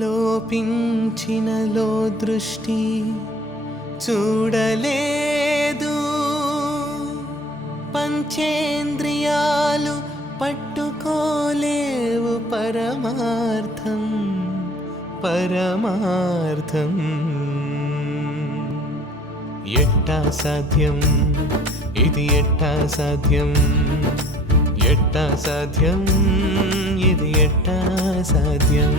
లోపించినలో దృష్టి చూడలేదు, పంచేంద్రియాలు పట్టుకోలేవు పరమార్థం పరమార్థం. ఎట్టా సాధ్యం ఇది, ఎట్టా సాధ్యం, ఎట్టా సాధ్యం ఇది, ఎట్టా సాధ్యం.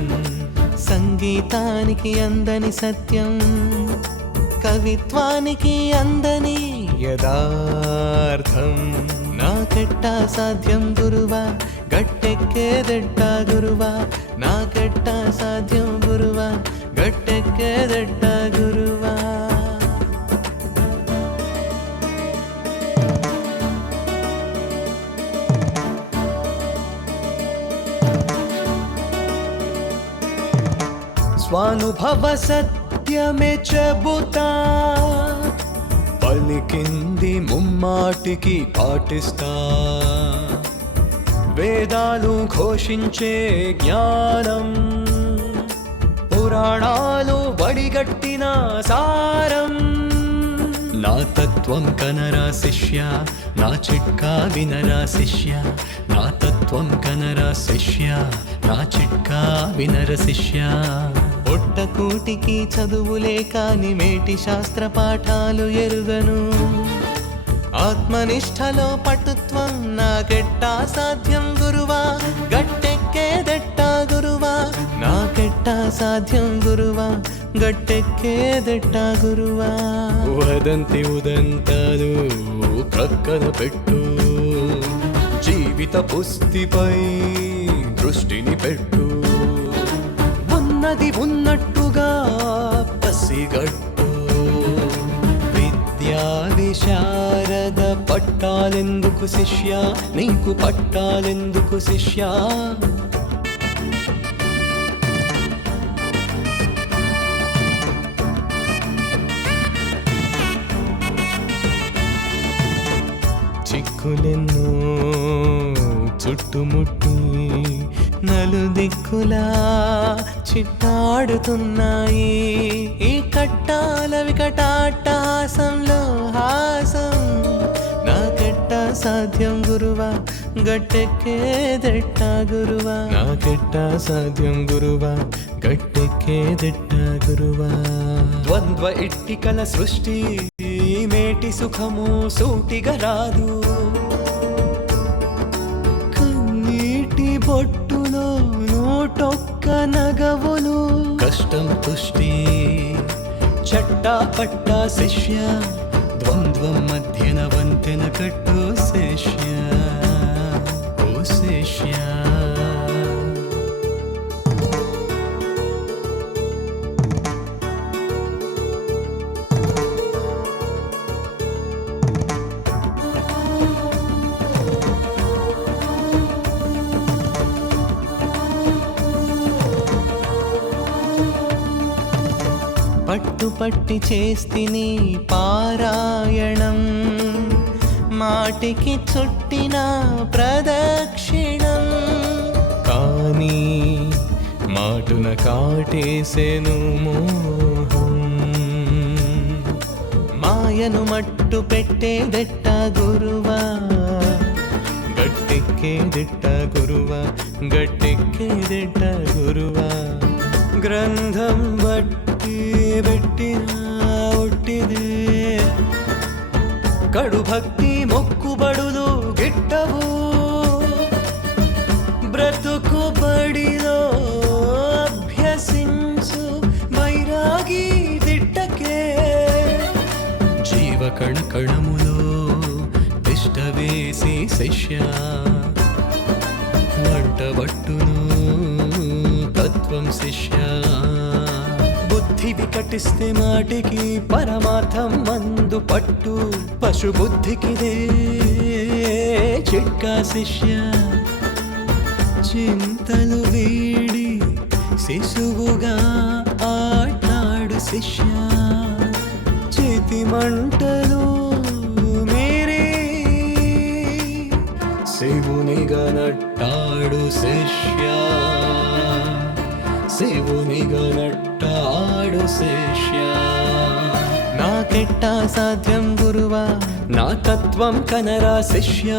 సంగీతానికి అందని సత్యం, కవిత్వానికి అందని యదార్థం. నాకెట్టా సాధ్యం గురువా, గట్టెక్కేదెట్టా గురువా, నాకెట్టా సాధ్యం గురువా, గట్టెక్కేదెట్టా గురువా. స్వానుభవ సత్యమే చెబుతా, పలికింది ముమ్మాటికి పాటిస్తా. వేదాలు ఘోషించే జ్ఞానం, పురాణాలు వడిగట్టిన సారం. నా తత్వం కనరా శిష్య, నా చిట్కా వినరా శిష్య. నా తత్వం కనరా శిష్య, నా చిట్కా వినర శిష్య. పొట్టకూటికి చదువులే కాని మేటి శాస్త్ర పాఠాలు ఎరుగను. ఆత్మనిష్టలో పటుత్వం నాకెట్టా సాధ్యం గురువా, గట్టెక్కేదెట్టా గురువా, నాకెట్టా సాధ్యం గురువా, గట్టెక్కేదెట్టా గురువా. వదంతి ఉదంతాలు ప్రక్కన పెట్టు, జీవిత పుస్తిపై దృష్టిని పెట్టు. ఉన్నది ఉన్నట్టుగా పసిగట్టు, విద్యా విశారద పట్టాలెందుకు శిష్య, నీకు పట్టాలెందుకు శిష్య. చిక్కులెన్నో చుట్టుముట్టి నలుదిక్కులా చిట్టాడుతున్నాయి. ఈ కట్టాల వికటాట్టహాసంలో హాసం, నాకెట్టా సాధ్యం గురువా, గట్టెక్కేదెట్టా గురువా, నాకెట్టా సాధ్యం గురువా, గట్టెక్కేదెట్టా గురువా. ద్వంద్వ ఇట్టికల సృష్టి మేటి సుఖము సూటిగా రాదు. కన్నీటి బొట్టులో నోటొక్క నగవులు, కష్టం తుష్టి చట్టా పట్టా శిష్య. ద్వంద్వం మధ్యన వంతెన కట్టు శిష్య, ఓ శిష్య. పట్టుపట్టి చేస్తిని పారాయణం, మాటికి చుట్టిన ప్రదక్షిణం. కానీ మాటున కాటేసెను మోహం, మాయను మట్టు పెట్టేదెట్టా గురువా, గట్టెక్కేదెట్టా గురువా, గట్టెక్కేదెట్టా గురువా. గ్రంథం బట్టి పెట్టిన ఒట్టిదే, కడు భక్తి మొక్కుబడులు గిట్టవు. బ్రతుకు బడిలో అభ్యసించు వైరాగి దిట్టకే, జీవ కణకణములో తిష్ట వేసి శిష్య. వంటబట్టును తత్వం శిష్య, బుద్ధి వికటిస్తే మాటికి పరమార్థం మందు పట్టు. పశు బుద్ధికిదే చిట్కా శిష్య, చింతలు వీడి శిశువుగా ఆటాడు శిష్య. చేతి మంటలు మీరే శివునిగా నట్టాడు శిష్య, శివునిగా నట్టాడు శిష్య నాకెట్టా సాధ్యం గురువా నా తత్వం కనరా శిష్య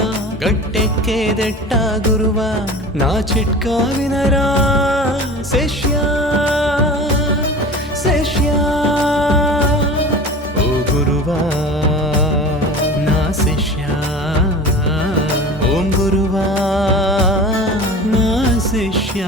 గట్టెక్కేదెట్టా గురువా నా చిట్కా వినరా శిష్య శిష్య ఓ గురువా నా శిష్య ఓం గురువా నా శిష్య